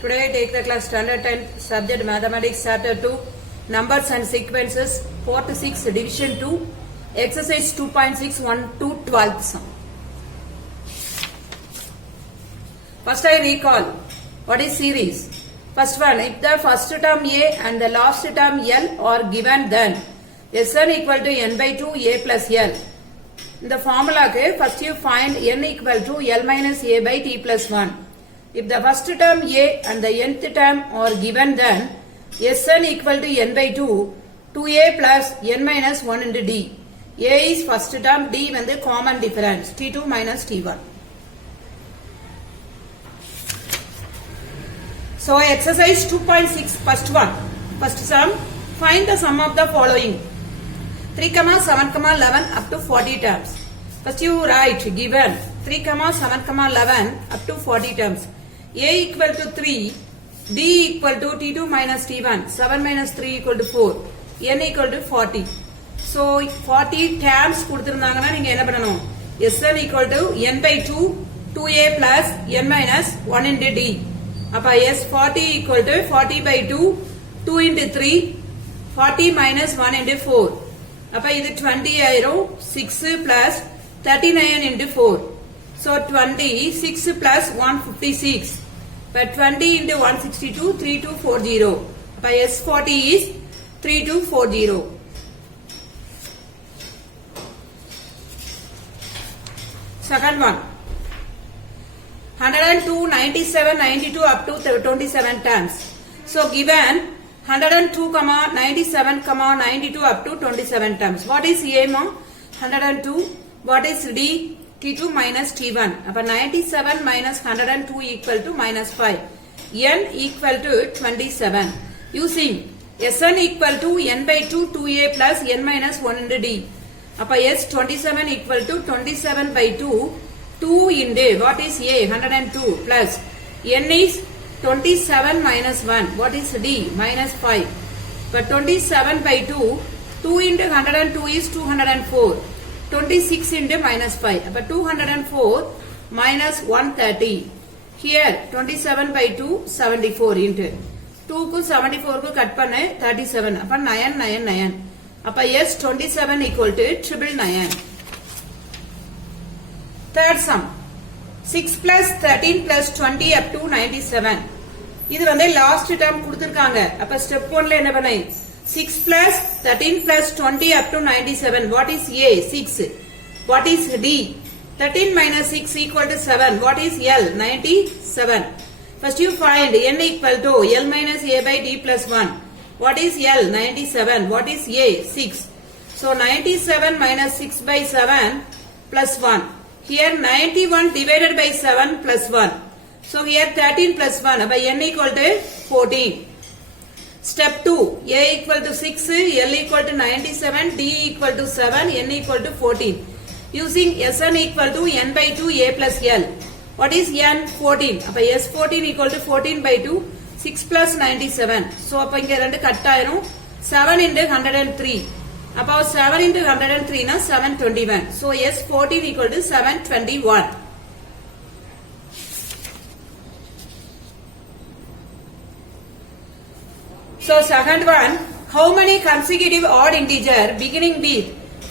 Today I take the class standard 10 subject mathematics chapter 2 numbers and sequences 4 to 6 division 2 exercise 2.6 1 to 12th sum. First I recall what is series. First one, if the first term A and the last term L are given, then Sn equal to n by 2 A plus L. In the formula, first you find n equal to L minus A by T plus 1. If the first term A and the nth term are given, then Sn equal to n by 2, 2A plus n minus 1 into D. A is first term, D when the common difference, T2 minus T1. So exercise 2.6 first one. First sum, find the sum of the following. 3, 7, 11 up to 40 terms. First you write given 3, 7, 11 up to 40 terms. A equal to 3, D equal to T2 minus T1, 7 minus 3 equal to 4, N equal to 40. So 40 terms கொடுத்திருந்தாங்கன்னா நீங்க என்ன பண்ணணும்? Sn equal to n by 2, 2A plus n minus 1 into D. அப்ப S40 equal to 40 by 2, 2 into 3, 40 minus 1 into 4. அப்ப இது 20 ஆயிரும் 6 plus 39 into 4. So 26 plus 156. But 20 into 162, 3240. By S40 is 3240. Second one. 102, 97, 92 up to 27 terms. So given 102, 97, 92 up to 27 terms. What is A? 102. What is D? T2 minus T1. Appa 97 minus 102 equal to minus 5. N equal to 27. Using Sn equal to n by 2, 2A plus n minus 1 into D. Appa S27 equal to 27 by 2, 2 into what is A? 102 plus N is 27 minus 1. What is D? Minus 5. But 27 by 2, 2 into 102 is 204. 26 into minus 5. But 204 minus 130. Here 27 by 2, 74 into 2 ku 74 ku cut panna 37. Appa 999. Appa S27 equal to 999. Third sum. 6 plus 13 plus 20 up to 97. இது வந்து last term கொடுத்திருக்காங்க. அப்ப step 1ல என்ன பண்ணை? 6 plus 13 plus 20 up to 97. What is A? 6. What is D? 13 minus 6 equal to 7. What is L? 97. First you find n equal to L minus A by D plus 1. What is L? 97. What is A? 6. So 97 minus 6 by 7 plus 1. Here 91 divided by 7 plus 1. So here 13 plus 1. By n equal to 14. Step 2. A equal to 6, L equal to 97, D equal to 7, N equal to 14. Using Sn equal to n by 2 A plus L. What is n? 14. Appa S14 equal to 14 by 2, 6 plus 97. So appa inga rendu cut ஆயிரும் 7 into 103. Appa 7 into 103 na 721. So S14 equal to 721. So second one, how many consecutive odd integer beginning with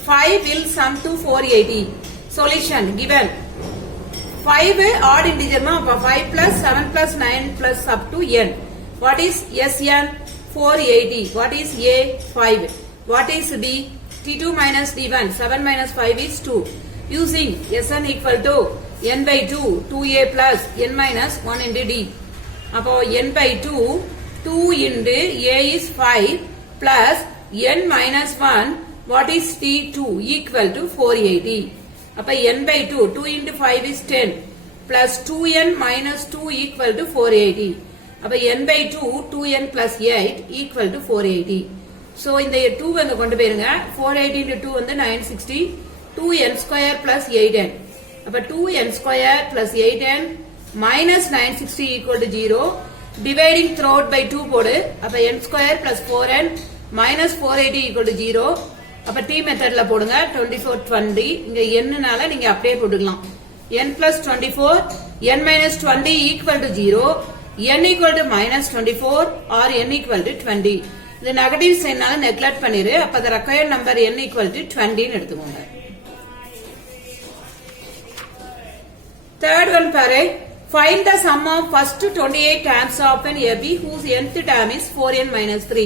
5 will sum to 480? Solution given. 5 odd integer ma 5 plus 7 plus 9 plus up to n. What is Sn? 480. What is A? 5. What is D? T2 minus D1. 7 minus 5 is 2. Using Sn equal to n by 2, 2A plus n minus 1 into D. Appo n by 2, 2 into A is 5 plus n minus 1, what is T2 equal to 480. Appa n by 2, 2 into 5 is 10 plus 2n minus 2 equal to 480. Appa n by 2, 2n plus 8 equal to 480. So in the 2 வந்து கொண்டு போயிருங்க 480 into 2 வந்து 960, 2n square plus 8n. Appa 2n square plus 8n minus 960 equal to 0. Dividing throughout by 2 போடு. அப்ப n square plus 4n minus 480 equal to 0. அப்ப T மெத்தட்ல போடுங்க 2420. இங்க n நால நீங்க அப்படியே போட்டுக்கலாம். n plus 24, n minus 20 equal to 0. n equal to minus 24 or n equal to 20. இது நெகட்டிவ் சைனால நெக்லெக்ட் பண்ணிரு. அப்ப the required number n equal to 20 ன்னு எடுத்துக்கோங்க. Third one பாரு. Find the sum of first 28 terms of an AB whose nth term is 4n minus 3.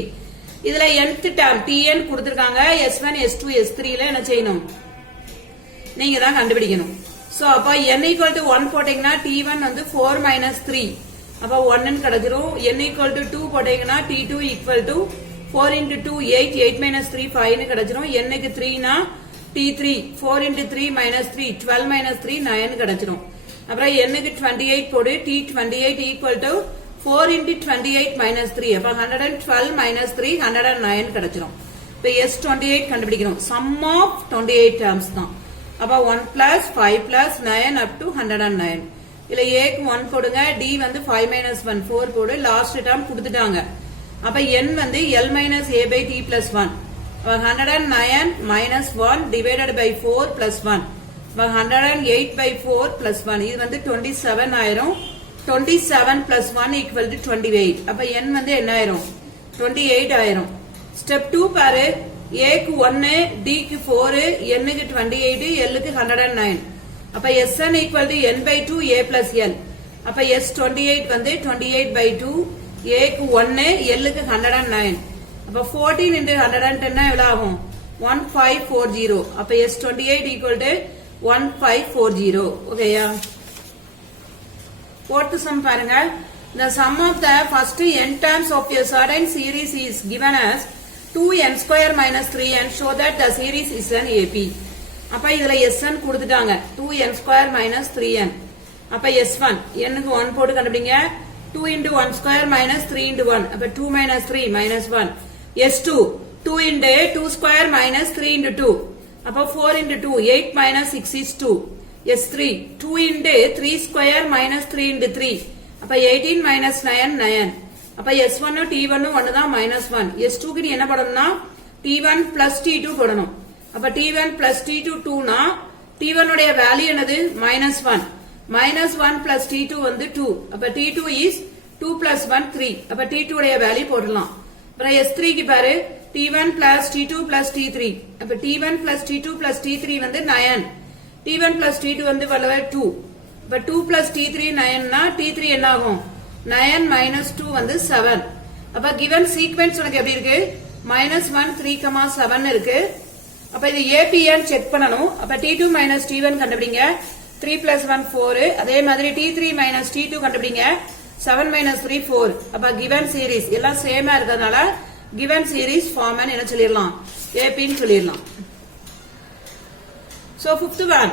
இதுல nth term tn கொடுத்திருக்காங்க. s1 s2 s3 ல என்ன செய்யணும்? நீங்க தான் கண்டுபிடிக்கணும். சோ அப்ப n equal to 1 போட்டீங்கன்னா t1 வந்து 4 minus 3. அப்ப 1 ன்னு கிடைச்சிரும். n equal to 2 போட்டீங்கன்னா t2 equal to 4 into 2 8 8 minus 3 5 ன்னு கிடைச்சிரும். n க்கு 3 னா t3 4 into 3 minus 3 12 minus 3 9 கிடைச்சிரும். அப்புறம் n க்கு 28 போடு t28 equal to 4 into 28 minus 3 அப்ப 112 minus 3 109 கிடைச்சிரும். இப்ப s28 கண்டுபிடிக்கணும். sum of 28 terms தான். அப்ப 1 plus 5 plus 9 up to 109. இல்ல a க்கு 1 போடுங்க. d வந்து 5 minus 1 4 போடு. லாஸ்ட் டேர்ம் கொடுத்துட்டாங்க. அப்ப n வந்து l minus a by t plus 1. 109 minus 1 divided by 4 plus 1. 108 by 4 plus 1. இது வந்து 27 ஆயிரும். 27 plus 1 equal to 28. அப்ப n வந்து என்ன ஆயிரும்? 28 ஆயிரும். ஸ்டெப் 2 பாரு. a க்கு 1 d க்கு 4 n க்கு 28 l க்கு 109. அப்ப sn equal to n by 2 a plus l. அப்ப s28 வந்து 28 by 2 a க்கு 1 l க்கு 109. அப்ப 14 into 110 எவ்வளவு ஆகும்? 1540. அப்ப s28 equal to 1540. ஓகேயா? Fourth sum பாருங்க. The sum of the first n terms of a certain series is given as 2n square minus 3n. Show that the series is an AP. அப்ப இதுல sn கொடுத்துட்டாங்க. 2n square minus 3n. அப்ப s1 n க்கு 1 போட்டு கண்டுபிடிங்க. 2 into 1 square minus 3 into 1. அப்ப 2 minus 3 minus 1. s2 2 into 2 square minus 3 into 2. அப்ப 4 into 2 8 minus 6 is 2. s3 2 into 3 square minus 3 into 3. அப்ப 18 minus 9 9. அப்ப s1 t1 ஒன்னு தான் minus 1. s2 க்கு நீ என்ன போடணும்னா t1 plus t2 போடணும். அப்ப t1 plus t2 2 னா t1 உடைய வேல்யூ என்னது? minus 1. minus 1 plus t2 வந்து 2. அப்ப t2 is 2 plus 1 3. அப்ப t2 உடைய வேல்யூ போடலாம். அப்புறம் s3 க்கு பாரு. t1 plus t2 plus t3. அப்ப t1 plus t2 plus t3 வந்து 9. t1 plus t2 வந்து வலவ 2. அப்ப 2 plus t3 9 னா t3 என்ன ஆகும்? 9 minus 2 வந்து 7. அப்ப given sequence உனக்கு எப்படி இருக்கு? minus 1 3, 7 இருக்கு. அப்ப இது APN செக் பண்ணணும். அப்ப t2 minus t1 கண்டுபிடிங்க. 3 plus 1 4. அதே மாதிரி t3 minus t2 கண்டுபிடிங்க. 7 minus 3 4. அப்ப given series எல்லாம் சேமா இருக்கிறதுனால given series form என்ன சொல்லிரலாம்? AP ன்னு சொல்லிரலாம். So fifth one.